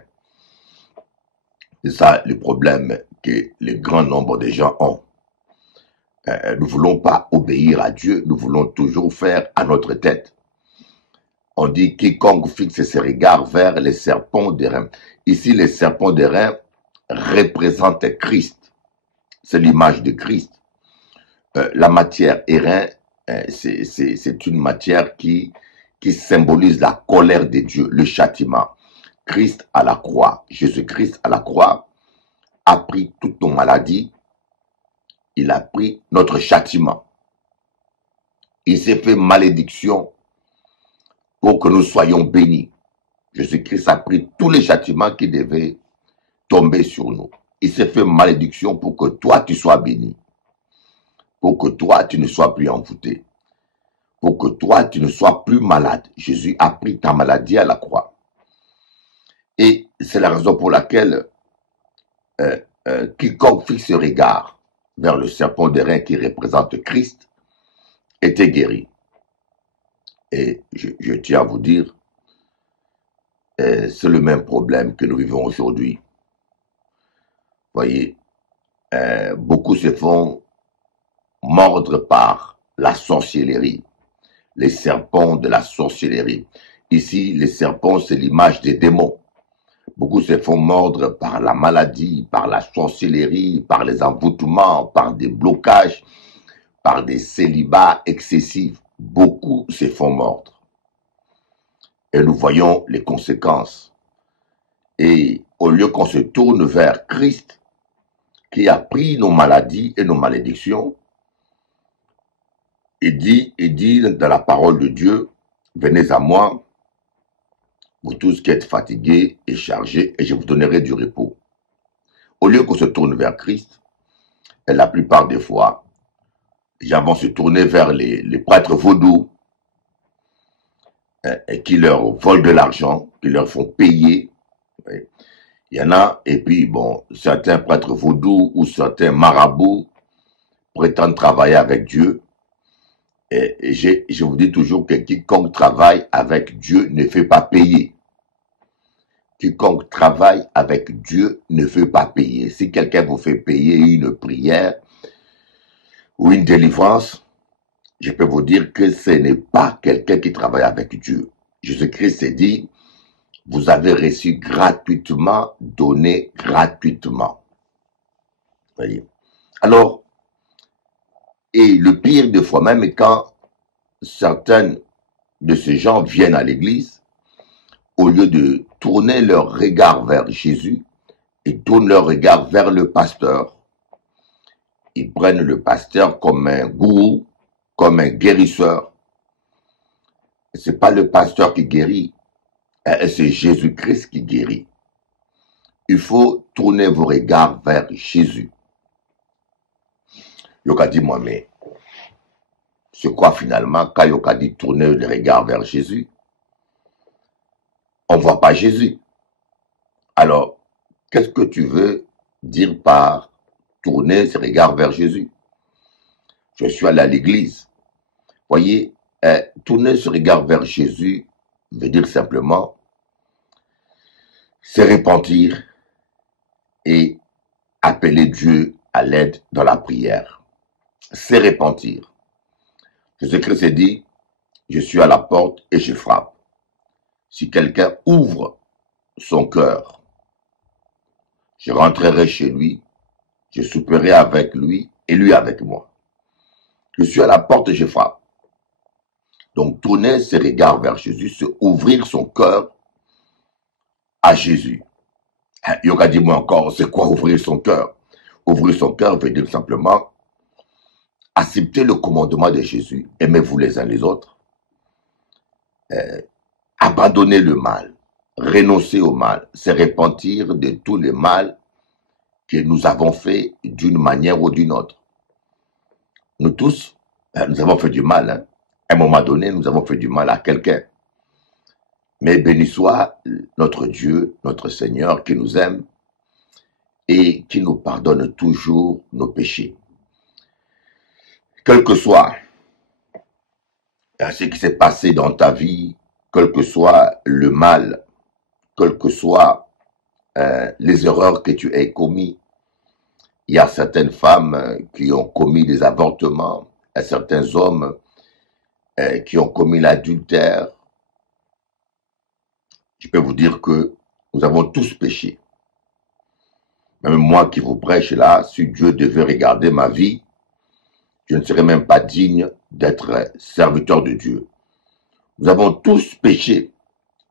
C'est ça le problème que le grand nombre de gens ont. Nous ne voulons pas obéir à Dieu, nous voulons toujours faire à notre tête. On dit quiconque fixe ses regards vers les serpents d'airain. Ici, les serpents d'airain représentent Christ. C'est l'image de Christ. La matière airain, c'est une matière qui symbolise la colère de Dieu, le châtiment. Christ à la croix, Jésus-Christ à la croix, a pris toutes nos maladies, il a pris notre châtiment. Il s'est fait malédiction pour que nous soyons bénis. Jésus-Christ a pris tous les châtiments qui devaient tomber sur nous. Il s'est fait malédiction pour que toi tu sois béni, pour que toi tu ne sois plus envoûté, pour que toi tu ne sois plus malade. Jésus a pris ta maladie à la croix. Et c'est la raison pour laquelle quiconque fixe ce regard vers le serpent d'airain qui représente Christ était guéri. Et je tiens à vous dire, c'est le même problème que nous vivons aujourd'hui. Voyez, beaucoup se font mordre par la sorcellerie, les serpents de la sorcellerie. Ici, les serpents, c'est l'image des démons. Beaucoup se font mordre par la maladie, par la sorcellerie, par les envoûtements, par des blocages, par des célibats excessifs. Beaucoup se font mordre. Et nous voyons les conséquences. Et au lieu qu'on se tourne vers Christ, qui a pris nos maladies et nos malédictions, il dit dans la parole de Dieu, venez à moi, vous tous qui êtes fatigués et chargés, et je vous donnerai du repos. Au lieu qu'on se tourne vers Christ, et la plupart des fois, les gens vont se tourner vers les prêtres vaudous, et qui leur volent de l'argent, qui leur font payer. Il y en a, et puis bon, certains prêtres vaudous ou certains marabouts prétendent travailler avec Dieu. Et je vous dis toujours que quiconque travaille avec Dieu ne fait pas payer. Quiconque travaille avec Dieu ne fait pas payer. Si quelqu'un vous fait payer une prière ou une délivrance, je peux vous dire que ce n'est pas quelqu'un qui travaille avec Dieu. Jésus-Christ s'est dit, vous avez reçu gratuitement, donné gratuitement. Voyez. Alors, et le pire des fois, même quand certains de ces gens viennent à l'église, au lieu de tourner leur regard vers Jésus, ils tournent leur regard vers le pasteur. Ils prennent le pasteur comme un gourou, comme un guérisseur. Ce n'est pas le pasteur qui guérit, c'est Jésus-Christ qui guérit. Il faut tourner vos regards vers Jésus. Yoka dit, moi, mais c'est quoi finalement quand Yoka dit tourner les regards vers Jésus? On ne voit pas Jésus. Alors, qu'est-ce que tu veux dire par tourner ses regards vers Jésus? Je suis allé à l'église. Voyez, tourner ce regard vers Jésus veut dire simplement se repentir et appeler Dieu à l'aide dans la prière. Se repentir. Jésus-Christ a dit, je suis à la porte et je frappe. Si quelqu'un ouvre son cœur, je rentrerai chez lui, je souperai avec lui et lui avec moi. Je suis à la porte et je frappe. Donc, tourner ses regards vers Jésus, c'est ouvrir son cœur à Jésus. Yoga dit-moi encore, c'est quoi ouvrir son cœur? Ouvrir son cœur veut dire simplement accepter le commandement de Jésus, aimez-vous les uns les autres, abandonner le mal, renoncer au mal, se repentir de tout le mal que nous avons fait d'une manière ou d'une autre. Nous tous, nous avons fait du mal. Hein. À un moment donné, nous avons fait du mal à quelqu'un. Mais béni soit notre Dieu, notre Seigneur, qui nous aime et qui nous pardonne toujours nos péchés. Quel que soit ce qui s'est passé dans ta vie, quel que soit le mal, quel que soit les erreurs que tu aies commis, il y a certaines femmes qui ont commis des avortements, et certains hommes qui ont commis l'adultère. Je peux vous dire que nous avons tous péché. Même moi qui vous prêche là, si Dieu devait regarder ma vie, je ne serais même pas digne d'être serviteur de Dieu. Nous avons tous péché.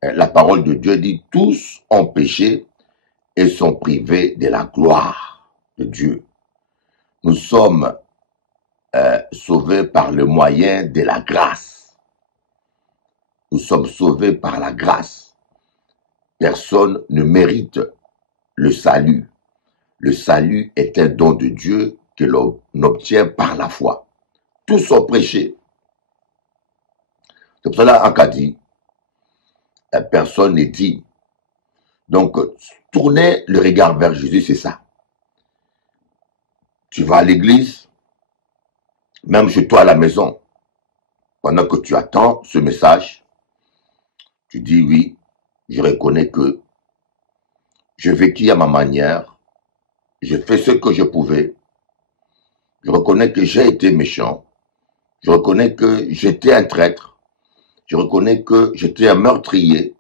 La parole de Dieu dit, tous ont péché et sont privés de la gloire de Dieu. Nous sommes sauvés par le moyen de la grâce. Nous sommes sauvés par la grâce. Personne ne mérite le salut. Le salut est un don de Dieu que l'on obtient par la foi. Tous ont péché. C'est pour cela qu'Acadie, personne n'est digne. Donc, tourner le regard vers Jésus, c'est ça. Tu vas à l'église, même chez toi à la maison, pendant que tu attends ce message, tu dis oui, je reconnais que je vécu à ma manière, j'ai fait ce que je pouvais, je reconnais que j'ai été méchant, je reconnais que j'étais un traître, je reconnais que j'étais un meurtrier,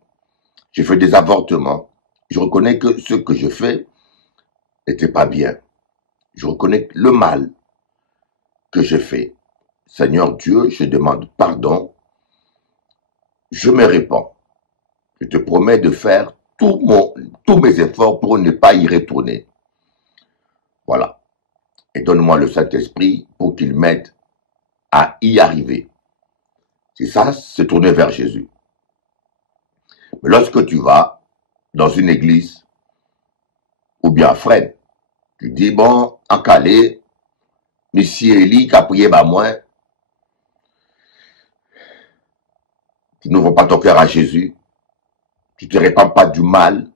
j'ai fait des avortements, je reconnais que ce que je fais n'était pas bien. Je reconnais le mal que j'ai fait. Seigneur Dieu, je demande pardon. Je me répands. Je te promets de faire tous mes efforts pour ne pas y retourner. Voilà. Et donne-moi le Saint-Esprit pour qu'il m'aide à y arriver. C'est ça, se tourner vers Jésus. Mais lorsque tu vas dans une église, ou bien à Fred, tu dis, bon, en Calais, Monsieur Eli qui a prié par moi, tu n'ouvres pas ton cœur à Jésus, tu ne te répands pas du mal,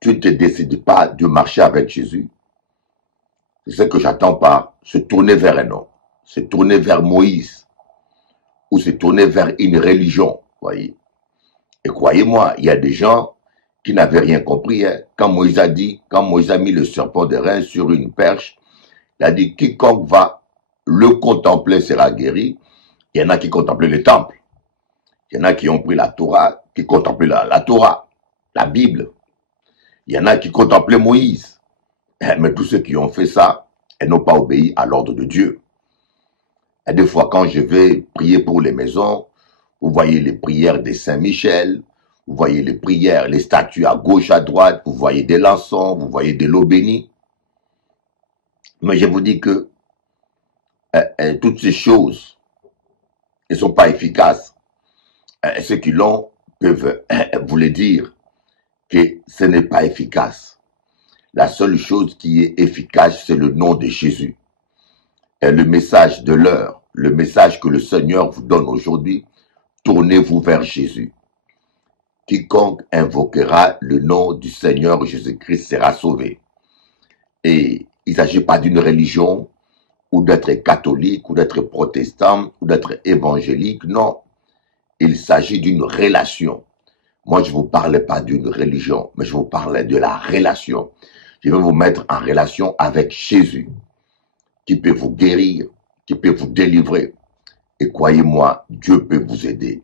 tu ne te décides pas de marcher avec Jésus. C'est ce que j'attends par se tourner vers un homme, se tourner vers Moïse, ou se tourner vers une religion, voyez. Et croyez-moi, il y a des gens qui n'avaient rien compris. Hein. Quand Moïse a mis le serpent de rein sur une perche, il a dit, quiconque va le contempler sera guéri. Il y en a qui contemplaient le temple. Il y en a qui ont pris la Torah, qui contemplaient la Torah, la Bible. Il y en a qui contemplaient Moïse. Mais tous ceux qui ont fait ça, ils n'ont pas obéi à l'ordre de Dieu. Et des fois, quand je vais prier pour les maisons, vous voyez les prières de Saint-Michel, vous voyez les prières, les statues à gauche, à droite, vous voyez des l'encens, vous voyez de l'eau bénie. Mais je vous dis que toutes ces choses ne sont pas efficaces. Ceux qui l'ont peuvent vous le dire que ce n'est pas efficace. La seule chose qui est efficace, c'est le nom de Jésus. Et le message de l'heure, le message que le Seigneur vous donne aujourd'hui, tournez-vous vers Jésus. Quiconque invoquera le nom du Seigneur Jésus-Christ sera sauvé. Et il ne s'agit pas d'une religion, ou d'être catholique, ou d'être protestant, ou d'être évangélique, non. Il s'agit d'une relation. Moi, je ne vous parle pas d'une religion, mais je vous parle de la relation. Je vais vous mettre en relation avec Jésus, qui peut vous guérir, qui peut vous délivrer. Et croyez-moi, Dieu peut vous aider.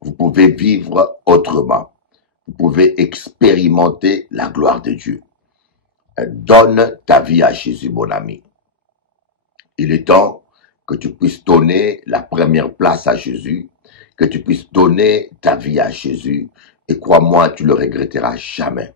Vous pouvez vivre autrement. Vous pouvez expérimenter la gloire de Dieu. Donne ta vie à Jésus, mon ami. Il est temps que tu puisses donner la première place à Jésus, que tu puisses donner ta vie à Jésus, et crois-moi, tu ne le regretteras jamais.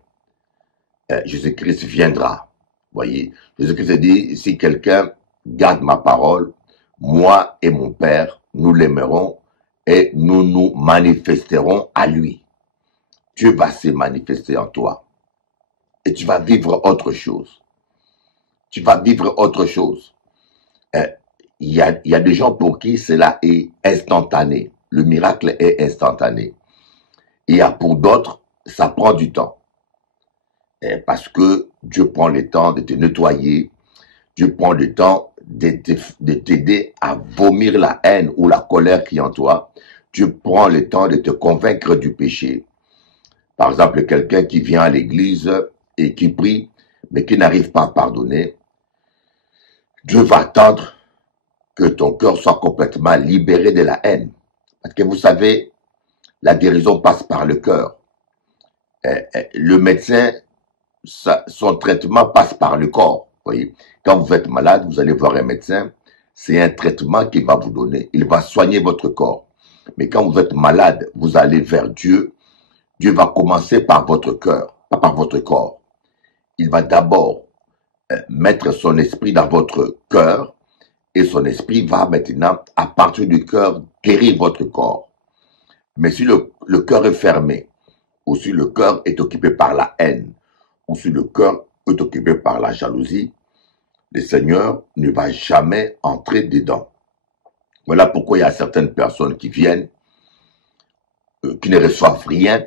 Jésus-Christ viendra. Voyez, Jésus-Christ dit, si quelqu'un garde ma parole, moi et mon Père, nous l'aimerons et nous nous manifesterons à lui. Dieu va se manifester en toi. Et tu vas vivre autre chose. Tu vas vivre autre chose. Il y a des gens pour qui cela est instantané. Le miracle est instantané. Et pour d'autres, ça prend du temps. Parce que Dieu prend le temps de te nettoyer, Tu prends le temps de t'aider à vomir la haine ou la colère qui est en toi. Tu prends le temps de te convaincre du péché. Par exemple, quelqu'un qui vient à l'église et qui prie, mais qui n'arrive pas à pardonner, Dieu va attendre que ton cœur soit complètement libéré de la haine. Parce que vous savez, la guérison passe par le cœur. Le médecin, son traitement passe par le corps. Voyez. Quand vous êtes malade, vous allez voir un médecin, c'est un traitement qu'il va vous donner. Il va soigner votre corps. Mais quand vous êtes malade, vous allez vers Dieu. Dieu va commencer par votre cœur, pas par votre corps. Il va d'abord mettre son esprit dans votre cœur et son esprit va maintenant, à partir du cœur, guérir votre corps. Mais si le cœur est fermé, ou si le cœur est occupé par la haine, ou si le cœur est occupé par la jalousie, le Seigneur ne va jamais entrer dedans. Voilà pourquoi il y a certaines personnes qui viennent, qui ne reçoivent rien,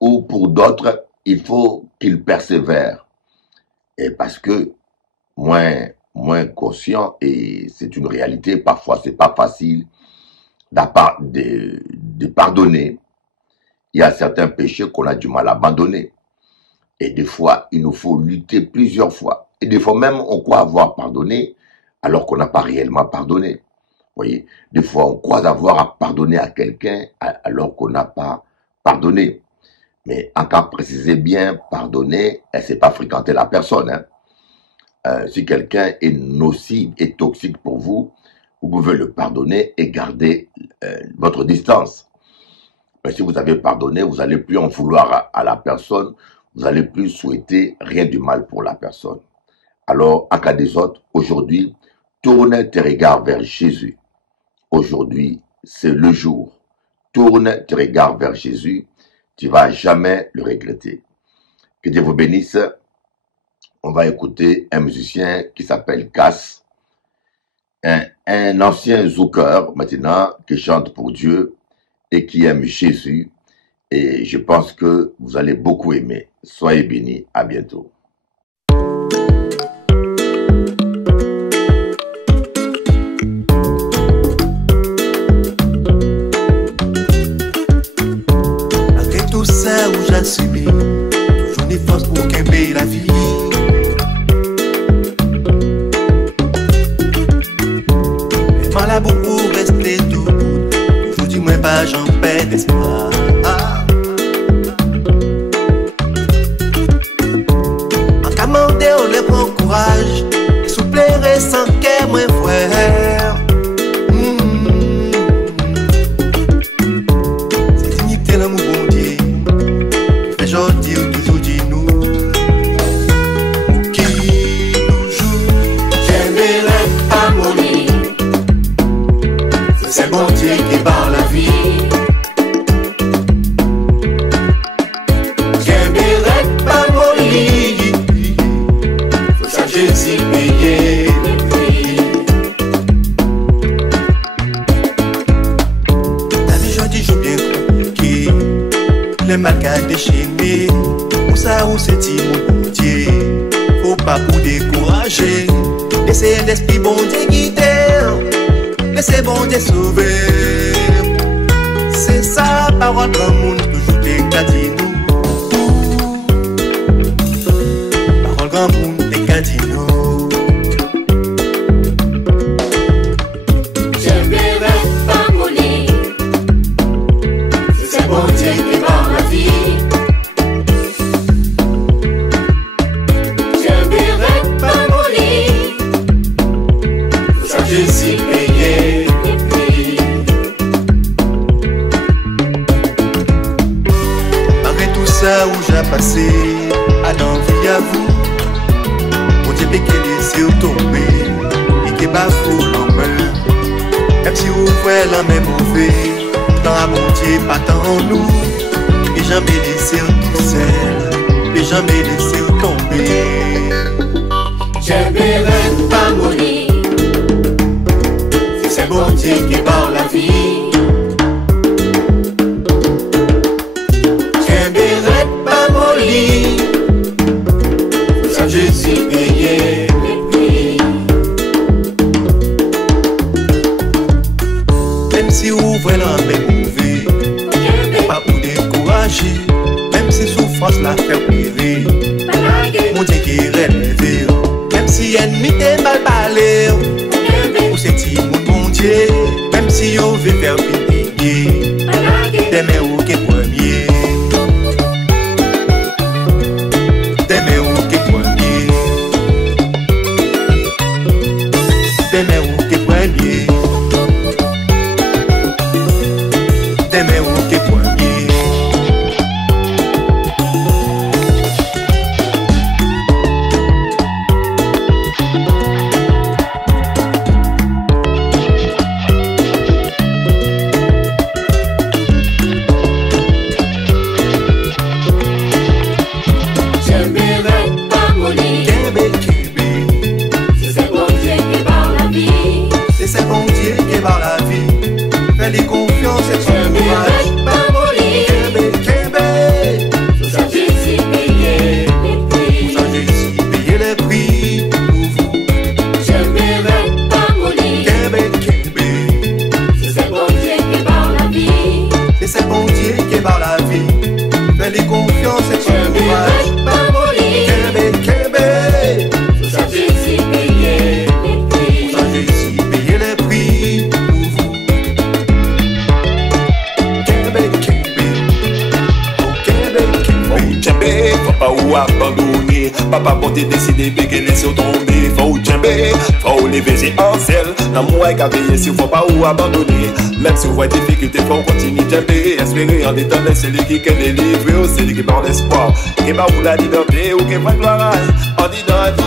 ou pour d'autres, il faut qu'ils persévèrent. Et parce que, moins conscient, et c'est une réalité, parfois c'est pas facile de pardonner. Il y a certains péchés qu'on a du mal à abandonner. Et des fois, il nous faut lutter plusieurs fois. Et des fois même, on croit avoir pardonné alors qu'on n'a pas réellement pardonné. Vous voyez, des fois, on croit avoir à pardonner à quelqu'un alors qu'on n'a pas pardonné. Mais en cas précisé bien, pardonner, c'est pas fréquenter la personne. Hein. Si quelqu'un est nocif et toxique pour vous, vous pouvez le pardonner et garder votre distance. Mais si vous avez pardonné, vous n'allez plus en vouloir à la personne, vous n'allez plus souhaiter rien du mal pour la personne. Alors, en cas des autres, aujourd'hui, tourne tes regards vers Jésus. Aujourd'hui, c'est le jour. Tourne tes regards vers Jésus. Tu ne vas jamais le regretter. Que Dieu vous bénisse. On va écouter un musicien qui s'appelle Cass, un ancien zouker maintenant qui chante pour Dieu et qui aime Jésus. Et je pense que vous allez beaucoup aimer. Soyez bénis. À bientôt. Malgré tout ça où j'ai subi, toujours des forces pour qu'aimer la vie. Mais mal beaucoup rester tout. Toujours dis moi pas j'en perds d'espoir. On les prend courage et souplerait sans qu'elle moins frère. C'est dignité l'amour bon Dieu. Fait gentil ou toujours dit nous. Qui toujours j'aimerais pas mourir. C'est bon Dieu qui barre la vie. Jésus payé le prix. La vie j'en dis joue bien compliqué. Les marques déchaînées. Où ça où c'est mon Dieu. Faut pas pour décourager. Laissez l'esprit bon Dieu guider. Laissez bon Dieu sauver. C'est ça parole comme monde toujours décadé nous. Parole comme monde. J'aimerais pas mourir. Si c'est bon Dieu qui barre la vie. J'aimerais pas mourir. Pour ça Jésus payé le prix. Malgré tout ça où j'ai passé, à l'envie à vous. Dieu peut laisser tomber et qui bat fou l'homme. Même si vous voyez la même mauvais, dans mon Dieu pas tant nous. Et jamais laisser tout seul, et jamais laisser tomber. J'aimerais pas mourir. Si c'est bon Dieu qui barre la vie. J'aimerais pas mourir. Jésus payé le prix. force la faire pleurer. Mon Dieu qui rêve, même si ennemi est mal parlé, ou c'est mon Dieu, même si on veut faire pitié, demain ou qui premier, demain ou qui premier, demain ou qui premier, demain ou qui premier. Papa pour te décider de qu'elle sur tomber. Faut jamber, faut lever en ciel. L'amour est gardé, s'il faut pas ou abandonner. Même si vous voyez des difficultés, faut continuer de jamber. Espérer en étant c'est lui qui est délivré. C'est lui qui parle l'espoir. Qui va vous la liberté ou qui va gloire. On dit dans la vie,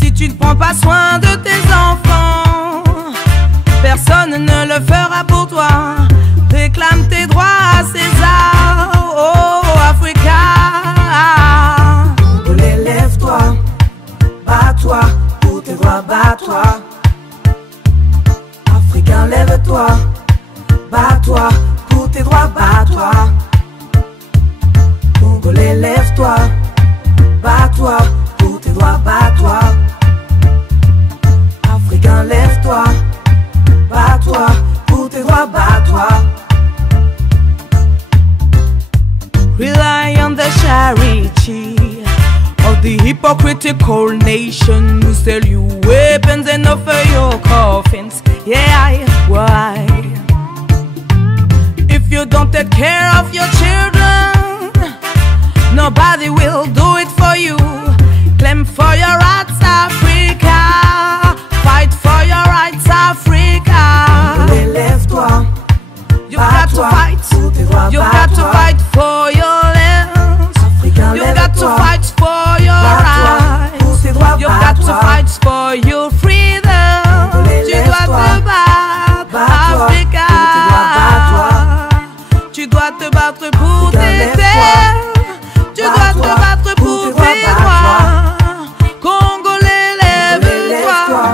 si tu ne prends pas soin de tes enfants, personne ne le fera pour toi. Réclame tes droits à César, oh Africa. Congolais, lève-toi, bats-toi pour tes droits, bats-toi. Africain, lève-toi, bats-toi pour tes droits, bats-toi. Congolais, lève-toi, bats-toi pour tes droits, bats-toi. Africain, lève-toi, bats-toi pour tes droits, bats-toi. Rely on the charity of the hypocritical nation who sell you weapons and offer your coffins. Yeah, why? If you don't take care of your children, nobody will do it for you. Claim for your rights, Africa. Fight for your rights, Africa. Lève-toi. You've got to fight. You've got to fight for your lands. You've got to fight for your rights. You've got to fight for your freedom. Tu dois te battre, Africa. Tu dois te battre pour tes terres. Tu dois te battre pour tes droits. Congolais, lève-toi.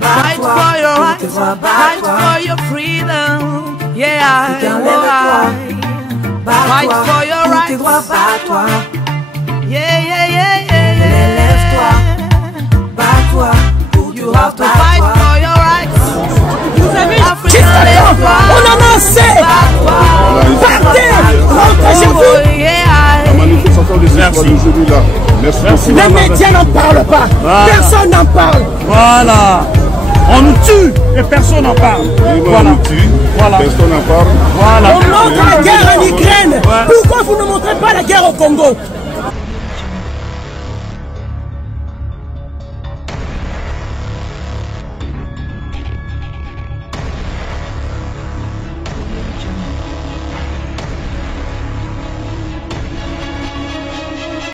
Fight for your rights. Fight for your freedom. Yeah, fight for your rights. Yeah, yeah, yeah, yeah. Lève-toi, bats-toi. You have to fight for your rights. Vous savez, on en a assez. Partez, rentrez chez vous. La manifestation des espoirs d'aujourd'hui là. Merci. Les médias n'en parlent pas. Voilà. Personne n'en parle. Voilà. On nous tue et personne n'en parle. Voilà. On nous tue, voilà. Personne n'en parle. Voilà. On montre la guerre en Ukraine. Ouais. Pourquoi vous ne montrez pas la guerre au Congo?